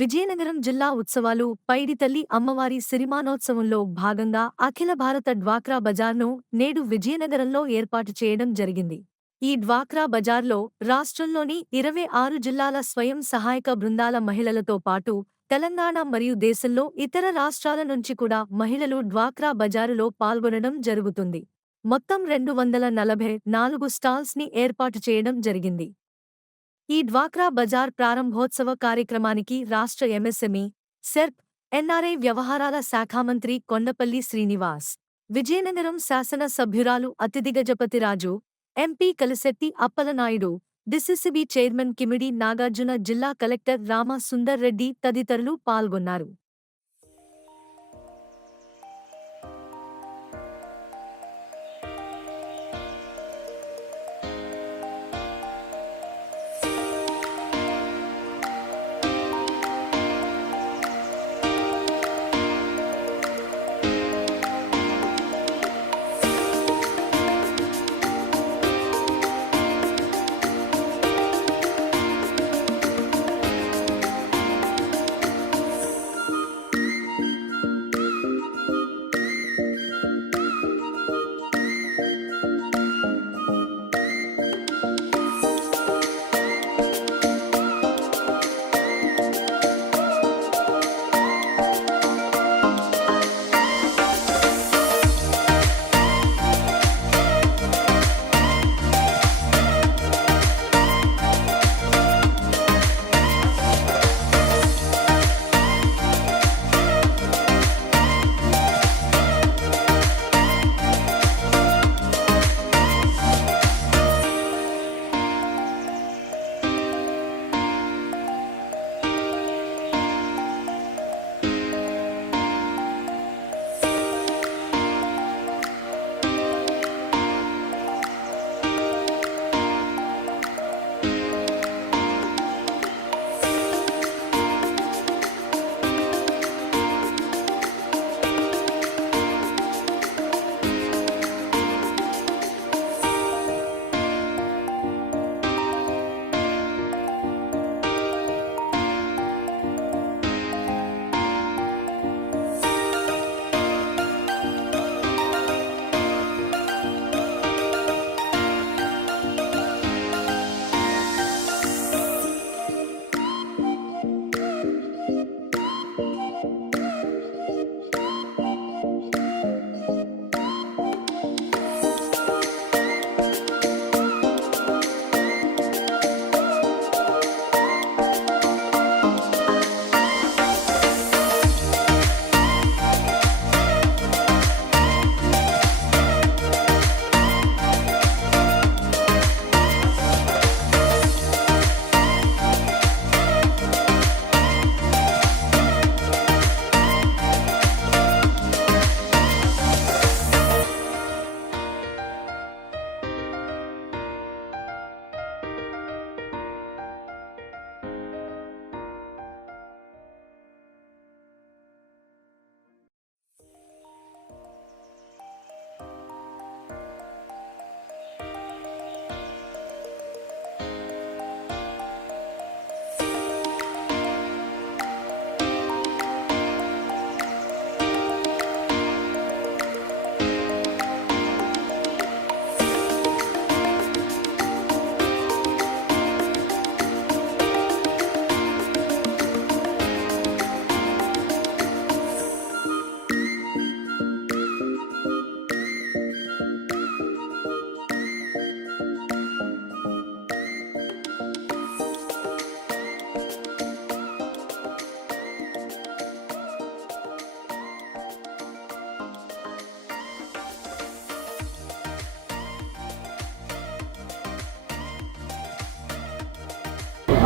విజయనగరం జిల్లా ఉత్సవాలు పైడితల్లి అమ్మవారి సిరిమానోత్సవంలో భాగంగా అఖిల భారత డ్వాక్రా బజార్ను నేడు విజయనగరంలో ఏర్పాటు చేయడం జరిగింది. ఈ డ్వాక్రా బజార్లో రాష్ట్రంలోని ఇరవై ఆరు జిల్లాల స్వయం సహాయక బృందాల మహిళలతో పాటు తెలంగాణ మరియు దేశంలో ఇతర రాష్ట్రాల నుంచి కూడా మహిళలు డ్వాక్రా బజారులో పాల్గొనడం జరుగుతుంది. మొత్తం రెండు వందల నలభై నాలుగు స్టాల్స్ని ఏర్పాటు చేయడం జరిగింది. ఈ డ్వాక్రా బజార్ ప్రారంభోత్సవ కార్యక్రమానికి రాష్ట్ర ఎంఎస్ఎంఈ సెర్ప్ ఎన్ఆర్ఐ వ్యవహారాల శాఖామంత్రి కొండపల్లి శ్రీనివాస్ విజయనగరం శాసన సభ్యురాలు Aditi Gajapathi Raju MP Kalisetti Appalanaidu DCCB chairman Kimidi Nagarjuna జిల్లా కలెక్టర్ రామ సుందర్ రెడ్డి తదితరులు పాల్గొన్నారు.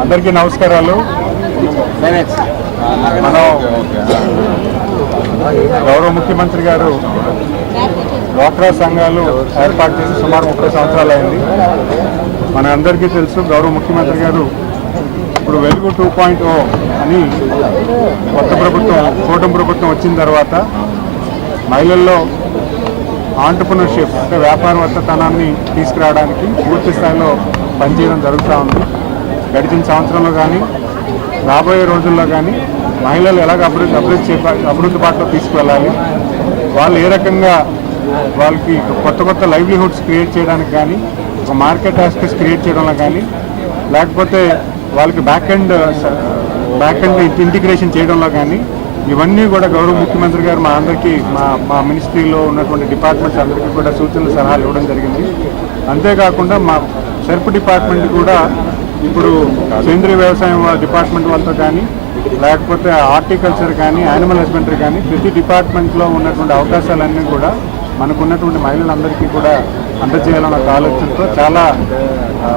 అందరికీ నమస్కారాలు. మనం గౌరవ ముఖ్యమంత్రి గారు డ్వాక్రా సంఘాలు ఏర్పాటు చేసి సుమారు ముప్పై సంవత్సరాలు అయింది. మన అందరికీ తెలుసు గౌరవ ముఖ్యమంత్రి గారు ఇప్పుడు వెలుగు టూ పాయింట్ ఓ అని కొత్త ప్రభుత్వం కూటమి ప్రభుత్వం వచ్చిన తర్వాత మహిళల్లో ఆంటర్ప్రినర్షిప్ అంటే వ్యాపారవత్తతనాన్ని తీసుకురావడానికి పూర్తి స్థాయిలో పనిచేయడం జరుగుతూ ఉంది. గడిచిన సంవత్సరంలో కానీ రాబోయే రోజుల్లో కానీ మహిళలు ఎలాగ అభివృద్ధి అభివృద్ధి అభివృద్ధి బాటలో తీసుకువెళ్ళాలి? వాళ్ళు ఏ రకంగా వాళ్ళకి కొత్త కొత్త లైవ్లీహుడ్స్ క్రియేట్ చేయడానికి కానీ ఒక మార్కెట్ యాక్సెస్ క్రియేట్ చేయడంలో కానీ లేకపోతే వాళ్ళకి back and back end integration చేయడంలో కానీ ఇవన్నీ కూడా గౌరవ ముఖ్యమంత్రి గారు మా అందరికీ మా మా మినిస్ట్రీలో ఉన్నటువంటి డిపార్ట్మెంట్స్ అందరికీ కూడా సూచనలు సలహాలు ఇవ్వడం జరిగింది. అంతేకాకుండా మా సెర్ప్ డిపార్ట్మెంట్ కూడా ఇప్పుడు సేంద్రీయ వ్యవసాయం డిపార్ట్మెంట్ వాళ్ళతో కానీ లేకపోతే హార్టికల్చర్ కానీ యానిమల్ హస్బెండరీ కానీ ప్రతి డిపార్ట్మెంట్లో ఉన్నటువంటి అవకాశాలన్నీ కూడా మనకు ఉన్నటువంటి మహిళలందరికీ కూడా అందజేయాలన్న ఒక ఆలోచనతో చాలా ఆ,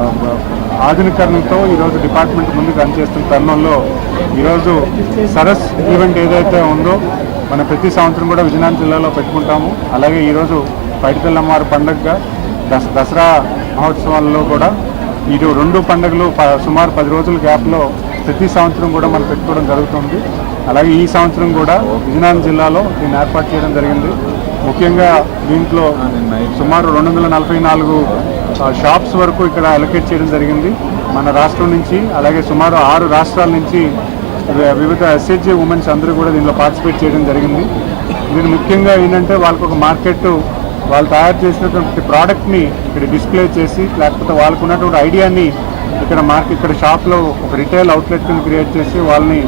ఆధునీకరణతో ఈరోజు డిపార్ట్మెంట్ ముందుకు పనిచేస్తున్న తరుణంలో ఈరోజు సరస్ ఈవెంట్ ఏదైతే ఉందో మనం ప్రతి సంవత్సరం కూడా విజయనగరం జిల్లాలో పెట్టుకుంటాము. అలాగే ఈరోజు పైడితల్లమ్మవారి పండుగగా దస దసరా మహోత్సవాల్లో కూడా ఇటు రెండు పండుగలు ప- సుమారు పది రోజుల గ్యాప్లో ప్రతి సంవత్సరం కూడా మనం పెట్టుకోవడం జరుగుతుంది. అలాగే ఈ సంవత్సరం కూడా విజయనగరం జిల్లాలో దీన్ని ఏర్పాటు చేయడం జరిగింది. ముఖ్యంగా దీంట్లో సుమారు రెండు వందల నలభై నాలుగు షాప్స్ వరకు ఇక్కడ అలొకేట్ చేయడం జరిగింది. మన రాష్ట్రం నుంచి అలాగే సుమారు ఆరు రాష్ట్రాల నుంచి వివిధ ఎస్హెచ్జి ఉమెన్స్ అందరూ కూడా దీనిలో పార్టిసిపేట్ చేయడం జరిగింది. దీని ముఖ్యంగా ఏంటంటే వాళ్ళకు ఒక మార్కెట్ వాళ్ళు తయారు చేసినటువంటి ప్రోడక్ట్ని ఇక్కడ డిస్ప్లే చేసి లేకపోతే వాళ్ళకు ఉన్నటువంటి ఐడియాని ఇక్కడ మార్కెట్ ఇక్కడ షాప్లో ఒక రిటైల్ అవుట్లెట్ క్రియేట్ చేసి వాళ్ళని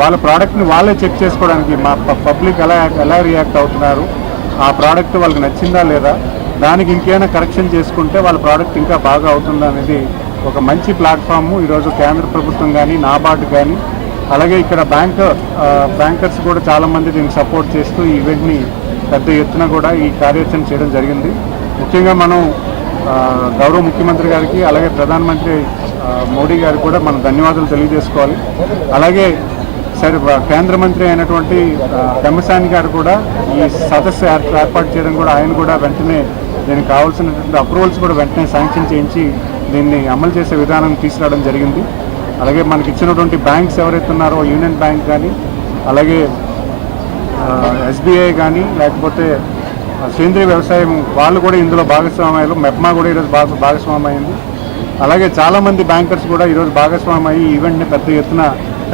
వాళ్ళ ప్రోడక్ట్ని వాళ్ళే చెక్ చేసుకోవడానికి మా పబ్లిక్ ఎలా ఎలా రియాక్ట్ అవుతున్నారు ఆ ప్రోడక్ట్ వాళ్ళకి నచ్చిందా లేదా దానికి ఇంకేమైనా కరెక్షన్ చేసుకుంటే వాళ్ళ ప్రోడక్ట్ ఇంకా బాగా అవుతుందా అనేది ఒక మంచి ప్లాట్ఫామ్ ఈరోజు కేంద్ర ప్రభుత్వం కానీ నాబార్డు కానీ అలాగే ఇక్కడ బ్యాంక్ బ్యాంకర్స్ కూడా చాలామంది దీనికి సపోర్ట్ చేస్తూ ఈ ఈవెంట్ని పెద్ద ఎత్తున కూడా ఈ కార్యాచరణ చేయడం జరిగింది. ముఖ్యంగా మనం గౌరవ ముఖ్యమంత్రి గారికి అలాగే ప్రధానమంత్రి మోడీ గారికి కూడా మనం ధన్యవాదాలు తెలియజేసుకోవాలి. అలాగే సరే కేంద్ర మంత్రి అయినటువంటి ఆ, గారు కూడా ఈ సదస్సు ఏర్పాటు చేయడం కూడా ఆయన కూడా వెంటనే దీనికి కావాల్సినటువంటి అప్రూవల్స్ కూడా వెంటనే శాంక్షన్ చేయించి దీన్ని అమలు చేసే విధానం తీసుకురావడం జరిగింది. అలాగే మనకి ఇచ్చినటువంటి బ్యాంక్స్ ఎవరైతే ఉన్నారో యూనియన్ బ్యాంక్ కానీ అలాగే ఎస్బీఐ కానీ లేకపోతే సేంద్రీయ వ్యవసాయం వాళ్ళు కూడా ఇందులో భాగస్వామ్యాలు మెప్మా కూడా ఈరోజు భాగ భాగస్వామ్యం అలాగే చాలామంది బ్యాంకర్స్ కూడా ఈరోజు భాగస్వామ్యం అయ్యి ఈవెంట్ని పెద్ద ఎత్తున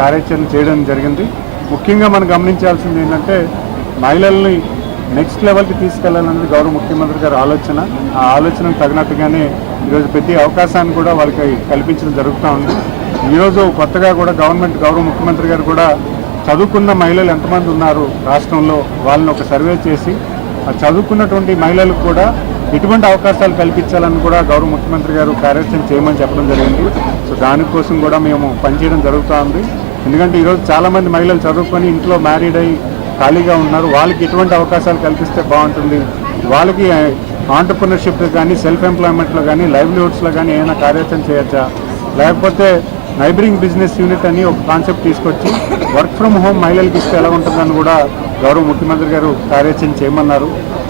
కార్యాచరణ చేయడం జరిగింది. ముఖ్యంగా మనం గమనించాల్సింది ఏంటంటే మహిళల్ని నెక్స్ట్ లెవెల్కి తీసుకెళ్ళాలన్నది గౌరవ ముఖ్యమంత్రి గారి ఆలోచన. ఆ ఆలోచనకు తగినట్టుగానే ఈరోజు ప్రతి అవకాశాన్ని కూడా వాళ్ళకి కల్పించడం జరుగుతూ ఉంది. ఈరోజు కొత్తగా కూడా గవర్నమెంట్ గౌరవ ముఖ్యమంత్రి గారు కూడా చదువుకున్న మహిళలు ఎంతమంది ఉన్నారు రాష్ట్రంలో వాళ్ళని ఒక సర్వే చేసి ఆ చదువుకున్నటువంటి మహిళలకు కూడా ఎటువంటి అవకాశాలు కల్పించాలని కూడా గౌరవ ముఖ్యమంత్రి గారు కార్యాచరణ చేయమని చెప్పడం జరిగింది. సో దానికోసం కూడా మేము పనిచేయడం జరుగుతూ ఉంది. ఎందుకంటే ఈరోజు చాలామంది మహిళలు చదువుకొని ఇంట్లో మ్యారీడ్ అయ్యి ఖాళీగా ఉన్నారు. వాళ్ళకి ఎటువంటి అవకాశాలు కల్పిస్తే బాగుంటుంది. వాళ్ళకి ఆంటర్ప్రినర్షిప్ కానీ సెల్ఫ్ ఎంప్లాయ్మెంట్లో కానీ లైవ్లీహుడ్స్లో కానీ ఏమైనా కార్యాచరణ చేయొచ్చా? లేకపోతే నైబరింగ్ బిజినెస్ యూనిట్ అని ఒక కాన్సెప్ట్ తీసుకొచ్చి వర్క్ ఫ్రమ్ హోమ్ మహిళలకు ఇస్తే ఎలా ఉంటుందని కూడా గౌరవ ముఖ్యమంత్రి గారు కార్యాచరణ చేయమన్నారు.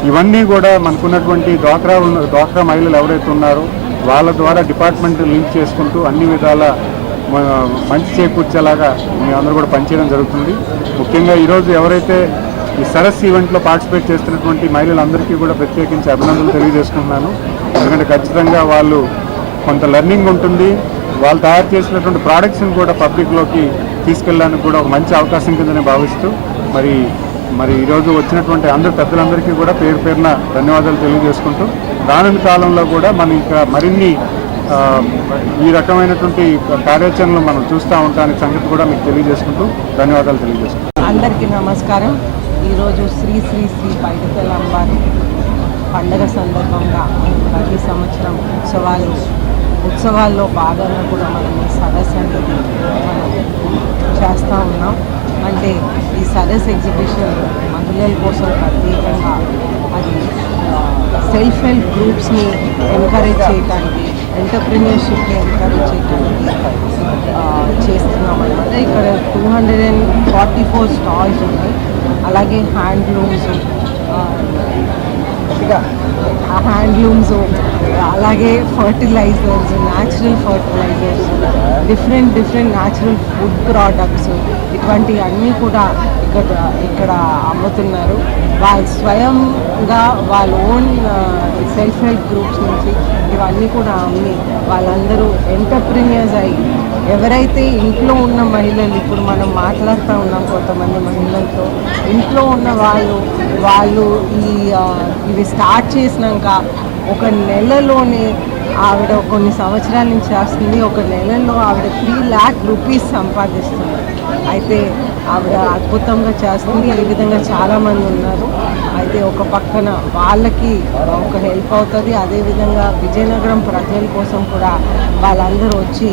ఇవన్నీ కూడా మనకున్నటువంటి డ్వాక్రా డ్వాక్రా మహిళలు ఎవరైతే ఉన్నారో వాళ్ళ ద్వారా డిపార్ట్మెంట్ లింక్ చేసుకుంటూ అన్ని విధాల మంచి చేకూర్చేలాగా మీ అందరూ కూడా పనిచేయడం జరుగుతుంది. ముఖ్యంగా ఈరోజు ఎవరైతే ఈ సరస్సు ఈవెంట్లో పార్టిసిపేట్ చేస్తున్నటువంటి మహిళలందరికీ కూడా ప్రత్యేకించి అభినందనలు తెలియజేసుకుంటున్నాను. ఎందుకంటే ఖచ్చితంగా వాళ్ళు కొంత లెర్నింగ్ ఉంటుంది. వాళ్ళు తయారు చేసినటువంటి ప్రోడక్ట్స్ని కూడా పబ్లిక్లోకి తీసుకెళ్ళడానికి కూడా ఒక మంచి అవకాశం కిందని భావిస్తూ మరి మరి ఈరోజు వచ్చినటువంటి అందరు పెద్దలందరికీ కూడా పేరు పేరున ధన్యవాదాలు తెలియజేసుకుంటూ రానున్న కాలంలో కూడా మనం ఇంకా మరిన్ని ఈ రకమైనటువంటి కార్యాచరణలు మనం చూస్తూ ఉంటానికి సంగతి కూడా మీకు తెలియజేసుకుంటూ ధన్యవాదాలు తెలియజేసుకుంటాం. అందరికీ నమస్కారం. ఈరోజు శ్రీ శ్రీ శ్రీ పైడితల అమ్మవారి పండగ సందర్భంగా ప్రతి సంవత్సరం ఉత్సవాలు ఉత్సవాల్లో భాగంగా కూడా మనం ఈ సదస్సు అనేది చేస్తూ ఉన్నాం. అంటే ఈ సదస్ ఎగ్జిబిషన్ మహిళల కోసం ప్రత్యేకంగా అది సెల్ఫ్ హెల్ప్ గ్రూప్స్ని ఎంకరేజ్ చేయడానికి ఎంటర్ప్రినర్షిప్ని ఎంకరేజ్ చేయడానికి చేస్తున్నాం అనమాట ఇక్కడ two hundred and forty four stalls ఉన్నాయి. అలాగే హ్యాండ్లూమ్స్ ఇక హ్యాండ్లూమ్స్ అలాగే fertilisers natural fertilisers different different natural food products ఇటువంటివన్నీ కూడా ఇక్కడ ఇక్కడ అమ్ముతున్నారు. వాళ్ళు స్వయంగా వాళ్ళ ఓన్ సెల్ఫ్ హెల్ప్ గ్రూప్స్ నుంచి ఇవన్నీ కూడా అమ్మి వాళ్ళందరూ ఎంటర్ప్రీనియర్స్ అయ్యి ఎవరైతే ఇంట్లో ఉన్న మహిళలు ఇప్పుడు మనం మాట్లాడుతూ ఉన్నాం కొంతమంది మహిళలతో ఇంట్లో ఉన్న వాళ్ళు వాళ్ళు ఈ ఇవి స్టార్ట్ చేసినాక ఒక నెలలోనే ఆవిడ కొన్ని సంవత్సరాల నుంచి చేస్తుంది ఒక నెలలో ఆవిడ త్రీ ల్యాక్ రూపీస్ సంపాదిస్తుంది. అయితే ఆవిడ అద్భుతంగా చేస్తుంది ఈ విధంగా చాలామంది ఉన్నారు. అయితే ఒక పక్కన వాళ్ళకి ఒక హెల్ప్ అవుతుంది. అదేవిధంగా విజయనగరం ప్రజల కోసం కూడా వాళ్ళందరూ వచ్చి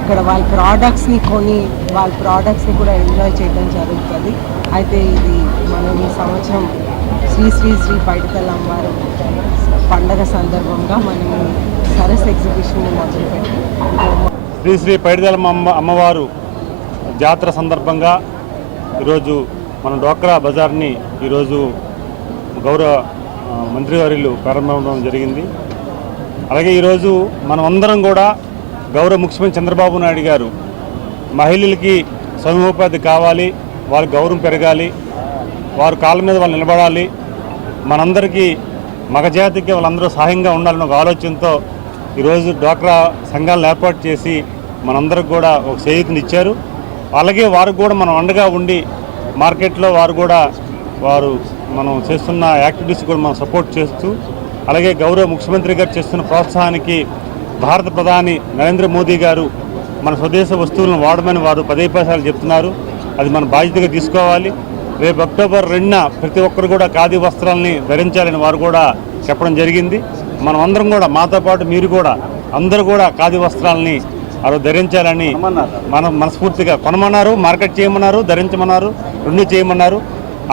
ఇక్కడ వాళ్ళ ప్రోడక్ట్స్ని కొని వాళ్ళ ప్రోడక్ట్స్ని కూడా ఎంజాయ్ చేయడం జరుగుతుంది. అయితే ఇది మనం ఈ సంవత్సరం శ్రీ శ్రీ శ్రీ పైడితల్ అమ్మవారు పండగ సందర్భంగా మనం సరస్ ఎగ్జిబిషన్ మొదలుపెట్టి శ్రీ శ్రీ పైడిదల అమ్మ అమ్మవారు జాతర సందర్భంగా ఈరోజు మన డోక్రా బజార్ని ఈరోజు గౌరవ ఆ, మంత్రివర్యులు ప్రారంభం జరిగింది. అలాగే ఈరోజు మనం అందరం కూడా గౌరవ ముఖ్యమంత్రి చంద్రబాబు నాయుడు గారు మహిళలకి సమూహోపాధి కావాలి వారి గౌరవం పెరగాలి వారు కాళ్ళ మీద వాళ్ళు నిలబడాలి మనందరికీ మగజాతికి వాళ్ళందరూ సహాయంగా ఉండాలన్న ఒక ఆలోచనతో ఈరోజు డ్వాక్రా సంఘాలను ఏర్పాటు చేసి మనందరికి కూడా ఒక చేయూతిని ఇచ్చారు. అలాగే వారికి కూడా మనం అండగా ఉండి మార్కెట్లో వారు కూడా వారు మనం చేస్తున్న యాక్టివిటీస్ కూడా మనం సపోర్ట్ చేస్తూ అలాగే గౌరవ ముఖ్యమంత్రి గారు చేస్తున్న ప్రోత్సాహానికి భారత ప్రధాని నరేంద్ర మోదీ గారు మన స్వదేశ వస్తువులను వాడమని వారు పదే పదేసార్లు చెప్తున్నారు. అది మన బాధ్యతగా తీసుకోవాలి. రేపు అక్టోబర్ రెండున ప్రతి ఒక్కరు కూడా ఖాదీ వస్త్రాలని ధరించాలని వారు కూడా చెప్పడం జరిగింది. మనం అందరం కూడా మాతో పాటు మీరు కూడా అందరూ కూడా ఖాదీ వస్త్రాలని వారు ధరించాలని మనం మనస్ఫూర్తిగా కొనమన్నారు మార్కెట్ చేయమన్నారు ధరించమన్నారు రెండు చేయమన్నారు.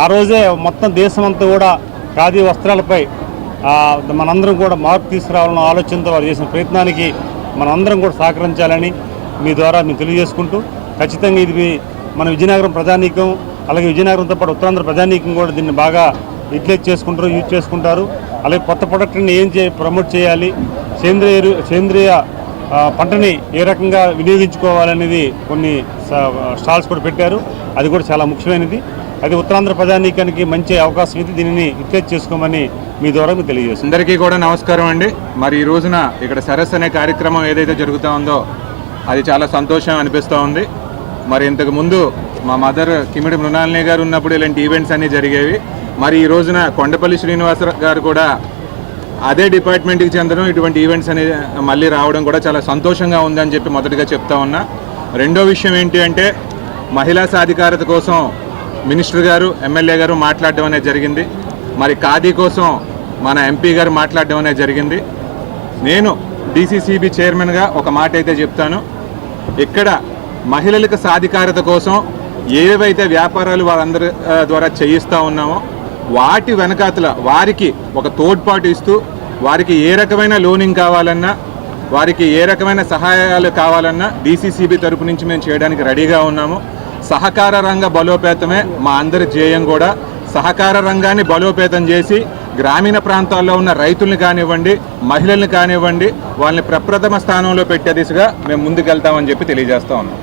ఆ రోజే మొత్తం దేశం అంతా కూడా ఖాదీ వస్త్రాలపై మనందరం కూడా మార్పు తీసుకురావాలన్న ఆలోచనతో వారు చేసిన ప్రయత్నానికి మనందరం కూడా సహకరించాలని మీ ద్వారా మేము తెలియజేసుకుంటూ ఖచ్చితంగా ఇది మన విజయనగరం ప్రజానీకం అలాగే విజయనగరంతో పాటు ఉత్తరాంధ్ర ప్రజానీకం కూడా దీన్ని బాగా యూటిలైజ్ చేసుకుంటారు యూజ్ చేసుకుంటారు. అలాగే కొత్త ప్రొడక్ట్ని ఏం చే ప్రమోట్ చేయాలి సేంద్రియ సేంద్రియ పంటని ఏ రకంగా వినియోగించుకోవాలనేది కొన్ని స్టాల్స్ కూడా పెట్టారు. అది కూడా చాలా ముఖ్యమైనది. అది ఉత్తరాంధ్ర ప్రజానీకానికి మంచి అవకాశం ఇది. దీనిని యూటిలైజ్ చేసుకోమని మీ ద్వారా మీకు తెలియజేస్తుంది అందరికీ కూడా నమస్కారం అండి. మరి ఈ రోజున ఇక్కడ సరస్సు అనే కార్యక్రమం ఏదైతే జరుగుతూ ఉందో అది చాలా సంతోషం అనిపిస్తూ ఉంది. మరి ఇంతకు ముందు మా మదర్ కిమిడి మృణాలిని గారు ఉన్నప్పుడు ఇలాంటి ఈవెంట్స్ అన్నీ జరిగేవి. మరి ఈ రోజున కొండపల్లి శ్రీనివాస గారు కూడా అదే డిపార్ట్మెంట్కి చెందడం ఇటువంటి ఈవెంట్స్ అనేది మళ్ళీ రావడం కూడా చాలా సంతోషంగా ఉందని చెప్పి మొదటిగా చెప్తా ఉన్నా. రెండో విషయం ఏంటి అంటే మహిళా సాధికారత కోసం మినిస్టర్ గారు ఎమ్మెల్యే గారు మాట్లాడడం అనేది జరిగింది. మరి ఖాదీ కోసం మన ఎంపీ గారు మాట్లాడడం అనేది జరిగింది. నేను డీసీసీబీ చైర్మన్గా ఒక మాట అయితే చెప్తాను. ఇక్కడ మహిళలకు సాధికారత కోసం ఏవైతే వ్యాపారాలు వాళ్ళందరి ద్వారా చేయిస్తూ ఉన్నామో వాటి వెనకాతల వారికి ఒక తోడ్పాటు ఇస్తూ వారికి ఏ రకమైన లోనింగ్ కావాలన్నా వారికి ఏ రకమైన సహాయాలు కావాలన్నా డీసీసీబీ తరపు నుంచి మేము చేయడానికి రెడీగా ఉన్నాము. సహకార రంగ బలోపేతమే మా అందరి ధ్యేయం కూడా. సహకార రంగాన్ని బలోపేతం చేసి గ్రామీణ ప్రాంతాల్లో ఉన్న రైతుల్ని కానివ్వండి మహిళల్ని కానివ్వండి వాళ్ళని ప్రప్రథమ స్థానంలో పెట్టే దిశగా మేము ముందుకెళ్తామని చెప్పి తెలియజేస్తా ఉన్నాం.